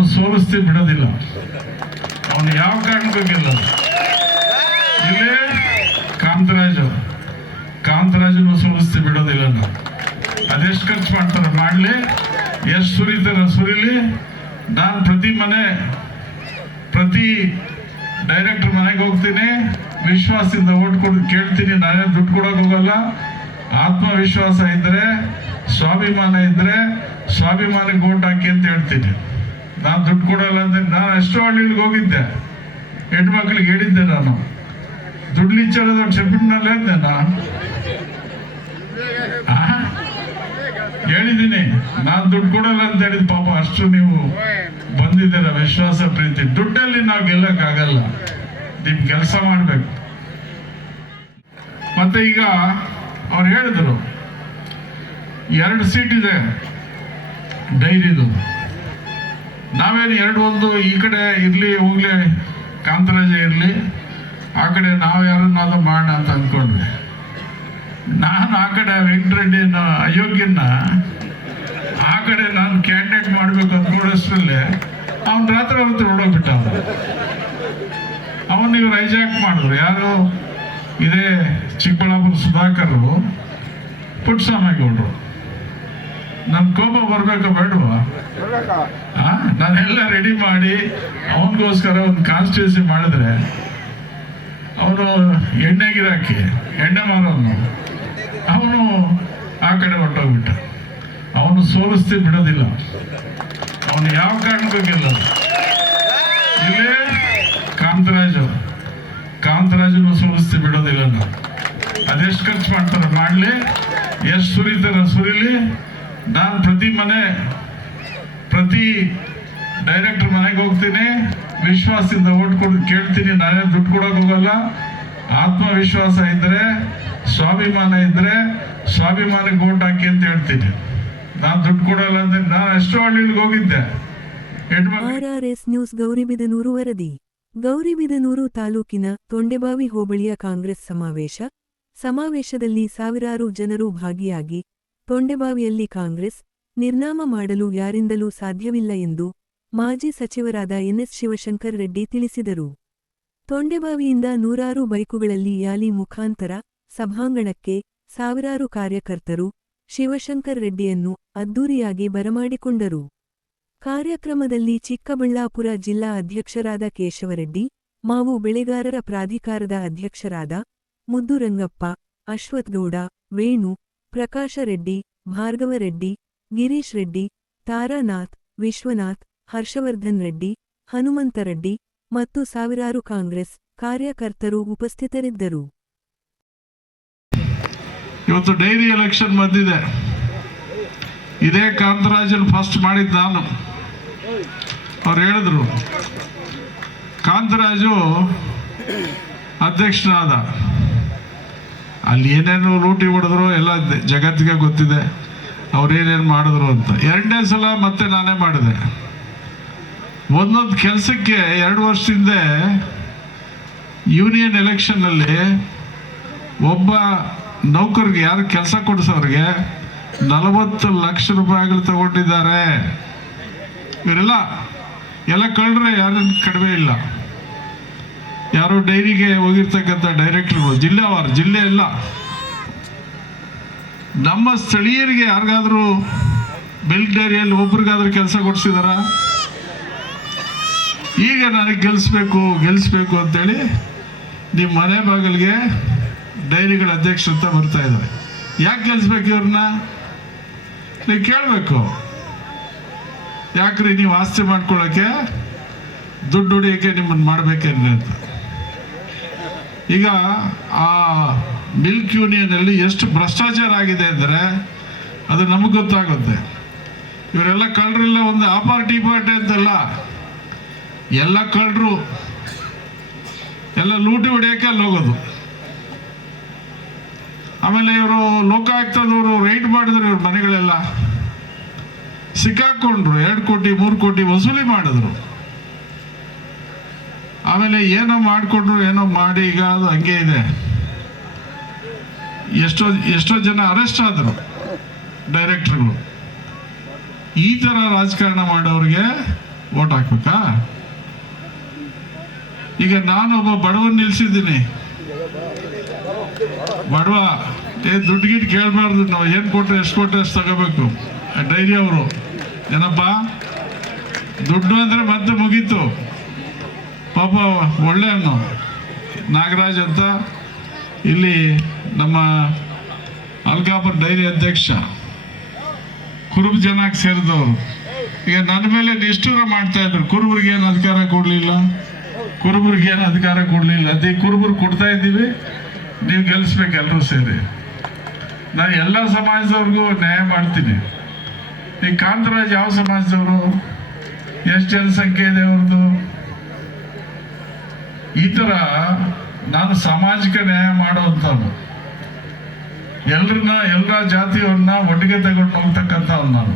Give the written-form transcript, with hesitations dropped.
ಅವನು ಸೋಲಿಸ್ತಿ ಬಿಡೋದಿಲ್ಲ. ಅವನು ಯಾವ ಕಾರಣಕ್ಕೂ ಗೆಲ್ಲಲ್ಲ. ಇಲ್ಲೇ ಕಾಂತರಾಜನು ಸೋಲಿಸ್ತಿ ಬಿಡೋದಿಲ್ಲ. ನಾವು ಅದೆಷ್ಟು ಖರ್ಚು ಮಾಡ್ತಾರೆ ಮಾಡಲಿ, ಎಷ್ಟು ಸುರಿತಾರೆ ಸುರಿಲಿ. ನಾನು ಪ್ರತಿ ಡೈರೆಕ್ಟರ್ ಮನೆಗೆ ಹೋಗ್ತೀನಿ, ವಿಶ್ವಾಸದಿಂದ ಓಟ್ ಕೊಡು ಕೇಳ್ತೀನಿ. ನಾನೇ ದುಡ್ಡು ಕೊಡೋಕೆ ಹೋಗಲ್ಲ. ಆತ್ಮವಿಶ್ವಾಸ ಇದ್ದರೆ, ಸ್ವಾಭಿಮಾನ ಇದ್ದರೆ ಸ್ವಾಭಿಮಾನಕ್ಕೆ ಓಟ್ ಹಾಕಿ ಅಂತ ಹೇಳ್ತೀನಿ. ನಾನು ದುಡ್ಡು ಕೊಡಲ್ಲ ಅಂದ್ರೆ, ನಾನು ಎಷ್ಟೋ ಹಳ್ಳಿಗೆ ಹೋಗಿದ್ದೆ, ಹೆಣ್ಮಕ್ಳಿಗೆ ಹೇಳಿದ್ದೆ. ನಾನು ದುಡ್ಡು ಇಚ್ಚೋದು ಶೆಫಿಟ್ನಲ್ಲೇ ಇದ್ದೆ. ನಾನು ಹೇಳಿದ್ದೀನಿ, ನಾನು ದುಡ್ಡು ಕೊಡಲ್ಲ ಅಂತ ಹೇಳಿದ್. ಪಾಪ ಅಷ್ಟು ನೀವು ಬಂದಿದ್ದೀರ, ವಿಶ್ವಾಸ ಪ್ರೀತಿ. ದುಡ್ಡಲ್ಲಿ ನಾವು ಗೆಲ್ಲಕ್ಕಾಗಲ್ಲ, ನಿಮ್ ಕೆಲಸ ಮಾಡ್ಬೇಕು. ಮತ್ತೆ ಈಗ ಅವ್ರು ಹೇಳಿದ್ರು 2 ಸೀಟ್ ಇದೆ ಡೈರಿದು. ನಾವೇನು 2-1 ಈ ಕಡೆ ಇರ್ಲಿ ಹೋಗ್ಲಿ, ಕಾಂತರಾಜ ಇರ್ಲಿ, ಆ ಕಡೆ ನಾವು ಯಾರನ್ನಾದ್ರೂ ಮಾಡೋಣ ಅಂತ ಅಂದ್ಕೊಂಡ್ವಿ. ನಾನು ಆ ಕಡೆ ವೆಂಕಟರೆಡ್ಡಿನ ಅಯೋಗ್ಯನ ಆ ಕಡೆ ನಾನು ಕ್ಯಾಂಡಿಡೇಟ್ ಮಾಡ್ಬೇಕು ಅಂದ್ಕೊಳ್ಳೋಷ್ಟರಲ್ಲೇ ಅವನು ರಾತ್ರಿ ಹೊತ್ತು ಹೊಡೋಗ್ಬಿಟ್ಟ. ಅವನು ಇವ್ರು ಹೈಜಾಕ್ ಮಾಡಿದ್ರು. ಯಾರು? ಇದೇ ಚಿಕ್ಕಬಳ್ಳಾಪುರ ಸುಧಾಕರ್, ಪುಟ್ಟಸ್ವಾಮಿಗೌಡರು. ನನ್ನ ಕೋಪ ಬರ್ಬೇಕಾ ಬೇಡವಾ? ನಾನೆಲ್ಲ ರೆಡಿ ಮಾಡಿ ಅವನಿಗೋಸ್ಕರ ಒಂದು ಕಾನ್ಸ್ಟಿಟ್ಯೂನ್ಸಿ ಮಾಡಿದ್ರೆ ಅವನು ಎಣ್ಣೆಗಿರಾಕಿ ಎಣ್ಣೆ ಮಾರೋನು, ಅವನು ಆ ಕಡೆ ಹೊರಟೋಗ್ಬಿಟ್ಟ. ಅವನು ಸೋಲಿಸ್ತಿ ಬಿಡೋದಿಲ್ಲ. ಅವನು ಯಾವ ಕಾರಣಕ್ಕೂ ಗೆಲ್ಲಲ್ಲ. ಇಲ್ಲೇ ಕಾಂತರಾಜನು ಸೋಲಿಸ್ತಿ ಬಿಡೋದಿಲ್ಲ. ನಾವು ಅದೆಷ್ಟು ಖರ್ಚು ಮಾಡ್ತಾರೆ ಮಾಡಲಿ, ಎಷ್ಟು ಸುರಿತಾರೆ ಸುರಿಲಿ. ನಾನು ಪ್ರತಿ ಡೈರೆಕ್ಟರ್ ಮನೆಗೆ ಹೋಗ್ತೀನಿ, ವಿಶ್ವಾಸದಿಂದ ಓಟ್ ಕೊಡು ಕೇಳ್ತೀನಿ. ನಾನೇ ದುಡ್ಡು ಕೊಡೋಕೆ ಹೋಗಲ್ಲ. ಆತ್ಮವಿಶ್ವಾಸ ಇದ್ದರೆ, ಸ್ವಾಭಿಮಾನ ಇದ್ದರೆ ಸ್ವಾಭಿಮಾನಕ್ಕೆ ಓಟ್ ಹಾಕಿ ಅಂತ ಹೇಳ್ತೀನಿ. ನಾನು ದುಡ್ಡು ಕೊಡಲ್ಲ ಅಂದ್ರೆ, ನಾನು ಎಷ್ಟೋ ಹಳ್ಳಿಗೆ ಹೋಗಿದ್ದೆ. RRS ನ್ಯೂಸ್ ಗೌರಿಬಿದನೂರು ವರದಿ. ಗೌರಿಬಿದನೂರು ತಾಲೂಕಿನ ತೊಂಡೆಬಾವಿ ಹೋಬಳಿಯ ಕಾಂಗ್ರೆಸ್ ಸಮಾವೇಶದಲ್ಲಿ ಸಾವಿರಾರು ಜನರು ಭಾಗಿಯಾಗಿ ತೊಂಡೆಬಾವಿಯಲ್ಲಿ ಕಾಂಗ್ರೆಸ್ ನಿರ್ನಾಮ ಮಾಡಲು ಯಾರಿಂದಲೂ ಸಾಧ್ಯವಿಲ್ಲ ಎಂದು ಮಾಜಿ ಸಚಿವರಾದ NS ಶಿವಶಂಕರ್ ರೆಡ್ಡಿ ತಿಳಿಸಿದರು. ತೊಂಡೆಬಾವಿಯಿಂದ ನೂರಾರು ಬೈಕುಗಳಲ್ಲಿ ರ್ಯಾಲಿ ಮುಖಾಂತರ ಸಭಾಂಗಣಕ್ಕೆ ಸಾವಿರಾರು ಕಾರ್ಯಕರ್ತರು ಶಿವಶಂಕರ್ ರೆಡ್ಡಿಯನ್ನು ಅದ್ದೂರಿಯಾಗಿ ಬರಮಾಡಿಕೊಂಡರು. ಕಾರ್ಯಕ್ರಮದಲ್ಲಿ ಚಿಕ್ಕಬಳ್ಳಾಪುರ ಜಿಲ್ಲಾ ಅಧ್ಯಕ್ಷರಾದ ಕೇಶವರೆಡ್ಡಿ, ಮಾವು ಬೆಳೆಗಾರರ ಪ್ರಾಧಿಕಾರದ ಅಧ್ಯಕ್ಷರಾದ ಮುದ್ದುರಂಗಪ್ಪ, ಅಶ್ವತ್ಗೌಡ, ವೇಣು, ಪ್ರಕಾಶ ರೆಡ್ಡಿ, ಭಾರ್ಗವರೆಡ್ಡಿ, ಗಿರೀಶ್ ರೆಡ್ಡಿ, ತಾರಾನಾಥ್, ವಿಶ್ವನಾಥ್, ಹರ್ಷವರ್ಧನ್ ರೆಡ್ಡಿ, ಹನುಮಂತರೆಡ್ಡಿ ಮತ್ತು ಸಾವಿರಾರು ಕಾಂಗ್ರೆಸ್ ಕಾರ್ಯಕರ್ತರು ಉಪಸ್ಥಿತರಿದ್ದರು. ಇವತ್ತು ಡೈರಿ ಎಲೆಕ್ಷನ್ ಬಂದಿದೆ. ಇದೇ ಕಾಂತರಾಜನ್ ಫಸ್ಟ್ ಮಾಡಿದ್ದು ನಾನು. ಅವ್ರು ಹೇಳಿದ್ರು, ಕಾಂತರಾಜು ಅಧ್ಯಕ್ಷನಾದ, ಅಲ್ಲಿ ಏನೇನು ಲೂಟಿ ಹೊಡೆದ್ರು ಎಲ್ಲ ಜಗತ್ತಿಗೆ ಗೊತ್ತಿದೆ, ಅವ್ರೇನೇನು ಮಾಡಿದ್ರು ಅಂತ. 2ನೇ ಸಲ ಮತ್ತೆ ನಾನೇ ಮಾಡಿದೆ. ಒಂದೊಂದು ಕೆಲಸಕ್ಕೆ 2 ವರ್ಷದಿಂದ ಯೂನಿಯನ್ ಎಲೆಕ್ಷನ್ನಲ್ಲಿ ಒಬ್ಬ ನೌಕರಿಗೆ, ಯಾರು ಕೆಲಸ ಕೊಡಿಸೋರಿಗೆ 40 ಲಕ್ಷ ರೂಪಾಯಿಗಳು ತಗೊಂಡಿದ್ದಾರೆ. ಇವರೆಲ್ಲ ಕಳ್ಳರೆ, ಯಾರು ಕಡಿಮೆ ಇಲ್ಲ. ಯಾರು ಡೈರಿಗೆ ಹೋಗಿರ್ತಕ್ಕಂಥ ಡೈರೆಕ್ಟರ್ಗಳು ಜಿಲ್ಲೆ ಇಲ್ಲ. ನಮ್ಮ ಸ್ಥಳೀಯರಿಗೆ ಯಾರಿಗಾದ್ರೂ ಮಿಲ್ಕ್ ಡೈರಿಯಲ್ಲಿ ಒಬ್ರಿಗಾದ್ರೂ ಕೆಲಸ ಕೊಡಿಸಿದಾರ? ಈಗ ನನಗೆ ಗೆಲ್ಲಿಸ್ಬೇಕು ಅಂತೇಳಿ ನಿಮ್ಮ ಮನೆ ಬಾಗಿಲಿಗೆ ಡೈರಿಗಳ ಅಧ್ಯಕ್ಷರು ಅಂತ ಬರ್ತಾ ಇದ್ದಾರೆ. ಯಾಕೆ ಗೆಲ್ಲಿಸ್ಬೇಕು ಇವ್ರನ್ನ? ನೀವು ಕೇಳಬೇಕು. ಯಾಕ್ರಿ ನೀವು ಆಸ್ತಿ ಮಾಡ್ಕೊಳ್ಳೋಕ್ಕೆ, ದುಡ್ಡು ಹೊಡಿಯೋಕ್ಕೆ ನಿಮ್ಮನ್ನು ಮಾಡಬೇಕೇನೆ ಅಂತ. ಈಗ ಆ ಮಿಲ್ಕ್ ಯೂನಿಯನಲ್ಲಿ ಎಷ್ಟು ಭ್ರಷ್ಟಾಚಾರ ಆಗಿದೆ ಅಂದರೆ ಅದು ನಮಗೆ ಗೊತ್ತಾಗುತ್ತೆ. ಇವರೆಲ್ಲ ಕಳ್ಳರೆಲ್ಲ ಒಂದು ಆ ಪಾರ್ಟಿ ಅಂತಲ್ಲ, ಎಲ್ಲ ಕಳ್ಳರು ಎಲ್ಲ ಲೂಟಿ ಹೊಡೆಯೋಕ್ಕೆ ಅಲ್ಲಿ ಹೋಗೋದು. ಆಮೇಲೆ ಇವರು ಲೋಕಾಯುಕ್ತದವರು ರೈಡ್ ಮಾಡಿದ್ರು, ಇವ್ರ ಮನೆಗಳೆಲ್ಲ ಸಿಕ್ಕಾಕೊಂಡ್ರು. 2 ಕೋಟಿ 3 ಕೋಟಿ ವಸೂಲಿ ಮಾಡಿದ್ರು. ಆಮೇಲೆ ಏನೋ ಮಾಡಿಕೊಂಡ್ರು, ಏನೋ ಮಾಡಿ ಈಗ ಅದು ಹಂಗೆ ಇದೆ. ಎಷ್ಟೋ ಜನ ಅರೆಸ್ಟ್ ಆದರು ಡೈರೆಕ್ಟರ್ಗಳು. ಈ ಥರ ರಾಜಕಾರಣ ಮಾಡೋರಿಗೆ ಓಟ್ ಹಾಕ್ಬೇಕಾ? ಈಗ ನಾನೊಬ್ಬ ಬಡವನ್ ನಿಲ್ಸಿದ್ದೀನಿ, ಬಡವ ದುಡ್ಡು ಗಿಟ್ಟು ಕೇಳಬಾರ್ದು, ನಾವು ಏನು ಕೊಟ್ಟರೆ ಎಷ್ಟು ಕೊಟ್ಟರೆ ಅಷ್ಟು ತಗೋಬೇಕು. ಡೈರಿ ಅವರು ಏನಪ್ಪ ದುಡ್ಡು ಅಂದರೆ ಮತ್ತೆ ಮುಗೀತು. ಪಾಪ ಒಳ್ಳೆಯವನು ನಾಗರಾಜ್ ಅಂತ, ಇಲ್ಲಿ ನಮ್ಮ ಅಲ್ಕಾಪುರ ಡೈರಿ ಅಧ್ಯಕ್ಷ, ಕುರುಬ ಜನಕ್ಕೆ ಸೇರಿದವರು. ಈಗ ನನ್ನ ಮೇಲೆ ನಿಷ್ಠೂರ ಮಾಡ್ತಾ ಇದ್ರು, ಕುರುಬರಿಗೆ ಏನು ಅಧಿಕಾರ ಕೊಡಲಿಲ್ಲ, ಕುರುಬರಿಗೆ ಏನು ಅಧಿಕಾರ ಕೊಡಲಿಲ್ಲ. ಅದೇ ಕುರುಬರು ಕೊಡ್ತಾ ಇದ್ದೀವಿ, ನೀವು ಗೆಲ್ಲಿಸ್ಬೇಕು ಎಲ್ಲರೂ ಸೇರಿ. ನಾನು ಎಲ್ಲ ಸಮಾಜದವ್ರಿಗೂ ನ್ಯಾಯ ಮಾಡ್ತೀನಿ. ಈ ಕಾಂತರಾಜ್ ಯಾವ ಸಮಾಜದವರು, ಎಷ್ಟು ಜನಸಂಖ್ಯೆ ಇದೆ ಅವ್ರದ್ದು? ಈ ಥರ ನಾನು ಸಾಮಾಜಿಕ ನ್ಯಾಯ ಮಾಡುವಂಥವ್ನು, ಎಲ್ಲರ ಜಾತಿಯವ್ರನ್ನ ಒಟ್ಟಿಗೆ ತಗೊಂಡು ಹೋಗ್ತಕ್ಕಂಥವ್ನು ನಾನು.